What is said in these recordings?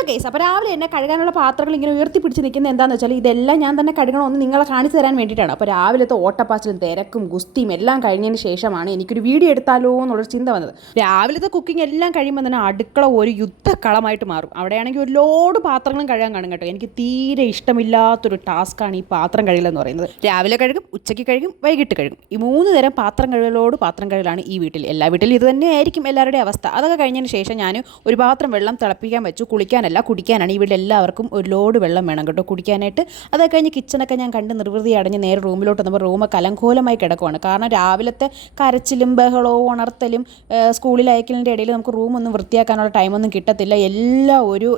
Hello guys, അപ്പോൾ രാവിലെ എന്നെ കഴുകാനുള്ള പാത്രങ്ങൾ ഇങ്ങനെ ഉയർത്തിപ്പിടിച്ച് നിൽക്കുന്ന എന്താണെന്ന് വെച്ചാൽ ഇതെല്ലാം ഞാൻ തന്നെ കഴുകണമെന്ന് നിങ്ങളെ കാണിച്ചു തരാൻ വേണ്ടിയിട്ടാണ്. അപ്പോൾ രാവിലത്തെ ഓട്ടപ്പാച്ചിലും തിരക്കും ഗുസ്തിയും എല്ലാം കഴിഞ്ഞതിന് ശേഷമാണ് എനിക്കൊരു വീഡിയോ എടുത്താലോ എന്നുള്ളൊരു ചിന്ത വന്നത്. രാവിലത്തെ കുക്കിംഗ് എല്ലാം കഴിയുമ്പോൾ തന്നെ അടുക്കള ഒരു യുദ്ധക്കളമായിട്ട് മാറും. അവിടെയാണെങ്കിൽ ഒരു ലോഡ് പാത്രങ്ങളും കഴുകാൻ കാണും കേട്ടോ. എനിക്ക് തീരെ ഇഷ്ടമില്ലാത്തൊരു ടാസ്ക്കാണ് ഈ പാത്രം കഴുകലെന്ന് പറയുന്നത്. രാവിലെ കഴുകും, ഉച്ചയ്ക്ക് കഴുകും, വൈകിട്ട് കഴുകും. ഈ 3 തരം പാത്രം കഴുകലാണ് ഈ വീട്ടിൽ. എല്ലാ വീട്ടിലും ഇത് തന്നെയായിരിക്കും എല്ലാവരുടെയും അവസ്ഥ. അതൊക്കെ കഴിഞ്ഞതിന് ശേഷം ഞാൻ ഒരു പാത്രം വെള്ളം തിളപ്പിക്കാൻ വെച്ചു. കുളിക്കാനല്ല, കുടിക്കാനാണ്. ഇവിടെ എല്ലാവർക്കും ഒരു ലോഡ് വെള്ളം വേണം കേട്ടോ കുടിക്കാനായിട്ട്. അതൊക്കെ കഴിഞ്ഞ് കിച്ചണൊക്കെ ഞാൻ കണ്ട് നിർവൃതി അടഞ്ഞ് നേരെ റൂമിലോട്ട് വന്നപ്പോൾ റൂമ് കലങ്കോലമായി കിടക്കുവാണ്. കാരണം രാവിലത്തെ കരച്ചിലും ബഹളവും ഉണർത്തലും സ്കൂളിൽ അയക്കലിൻ്റെ ഇടയിൽ നമുക്ക് റൂമൊന്നും വൃത്തിയാക്കാനുള്ള ടൈമൊന്നും കിട്ടത്തില്ല. എല്ലാം ഒരു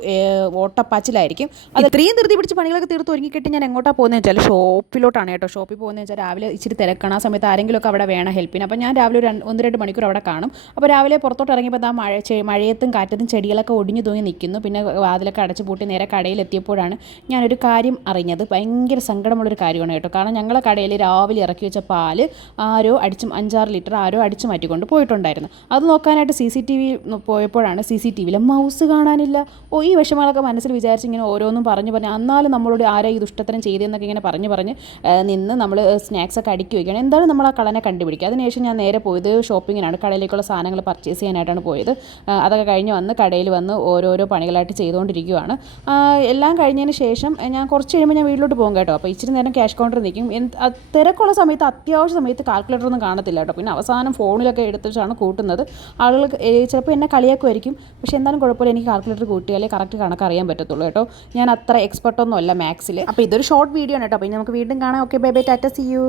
ഓട്ടപ്പാച്ചിലായിരിക്കും. അത് ഇത്രയും ധൃതി പിടിച്ച് പണികളൊക്കെ തീർത്ത് ഒരുങ്ങിക്കിട്ട് ഞാൻ എങ്ങോട്ടാണ് പോകുന്നത് വെച്ചാൽ ഷോപ്പിലോട്ടാണ് കേട്ടോ. ഷോപ്പിൽ പോകുന്നത് വെച്ചാൽ രാവിലെ ഇച്ചിരി തിരക്കാണ്. ആ സമയത്ത് ആരെങ്കിലുമൊക്കെ അവിടെ വേണം ഹെൽപ്പിന്. അപ്പോൾ ഞാൻ രാവിലെ 1-2 മണിക്കൂർ അവിടെ കാണും. അപ്പോൾ രാവിലെ പുറത്തോട്ട് ഇറങ്ങിയപ്പോൾ മഴയത്തും കാറ്റത്തും ചെടികളൊക്കെ ഒടിഞ്ഞു തൂങ്ങി നിൽക്കുന്നു. പിന്നെ വാതിലൊക്കെ അടച്ചു പൂട്ടി നേരെ കടയിലെത്തിയപ്പോഴാണ് ഞാനൊരു കാര്യം അറിഞ്ഞത്. ഭയങ്കര സങ്കടമുള്ളൊരു കാര്യമാണ് കേട്ടോ. കാരണം ഞങ്ങളെ കടയിൽ രാവിലെ ഇറക്കി വെച്ച പാല് 5-6 ലിറ്റർ അടിച്ചു മാറ്റിക്കൊണ്ട് പോയിട്ടുണ്ടായിരുന്നു. അത് നോക്കാനായിട്ട് CCTV പോയപ്പോഴാണ് CCTVയിലെ മൗസ് കാണാനില്ല. ഈ വിഷമങ്ങളൊക്കെ മനസ്സിൽ വിചാരിച്ച് ഇങ്ങനെ ഓരോന്നും പറഞ്ഞ് എന്നാലും നമ്മളോട് ആരാ ഈ ദുഷ്ടത്തരം ചെയ്തതെന്നൊക്കെ ഇങ്ങനെ പറഞ്ഞ് നിന്ന് നമ്മൾ സ്നാക്സൊക്കെ അടുക്കി വയ്ക്കുകയാണ്. എന്തായാലും നമ്മൾ ആ കളനെ കണ്ടുപിടിക്കുക. അതിനുശേഷം ഞാൻ നേരെ പോയത് ഷോപ്പിങ്ങിനാണ്. കടയിലേക്കുള്ള സാധനങ്ങൾ പർച്ചേസ് ചെയ്യാനായിട്ടാണ് പോയത്. അതൊക്കെ കഴിഞ്ഞ് വന്ന് കടയിൽ വന്ന് ഓരോരോ പണികളായിട്ട് ചെയ്തുകൊണ്ടിരിക്കുകയാണ്. എല്ലാം കഴിഞ്ഞതിന് ശേഷം ഞാൻ കുറച്ച് കഴിയുമ്പോൾ ഞാൻ വീട്ടിലോട്ട് പോകും കേട്ടോ. അപ്പോൾ ഇച്ചിരി നേരം ക്യാഷ് കൗണ്ടർ നിൽക്കും. തിരക്കുള്ള സമയത്ത് അത്യാവശ്യ സമയത്ത് കാൽക്കുലേറ്ററൊന്നും കാണത്തില്ല കേട്ടോ. പിന്നെ അവസാനം ഫോണിലൊക്കെ എടുത്തിട്ടാണ് കൂട്ടുന്നത്. ആളുകൾ ചിലപ്പോൾ എന്നെ കളിയാക്കുമായിരിക്കും. പക്ഷേ എന്തായാലും കുഴപ്പമില്ല, എനിക്ക് കാൽക്കുലേറ്റർ കൂട്ടിയാലേ കറക്റ്റ് കണക്ക് അറിയാൻ പറ്റത്തുള്ളൂ കേട്ടോ. ഞാൻ അത്ര എക്സ്പെർട്ടൊന്നും അല്ല മാത്സിൽ. അപ്പോൾ ഇതൊരു ഷോർട്ട് വീഡിയോ ആണ് കേട്ടോ. അപ്പോൾ ഇനി നമുക്ക് വീണ്ടും കാണാം. Okay, bye bye, tata, see U.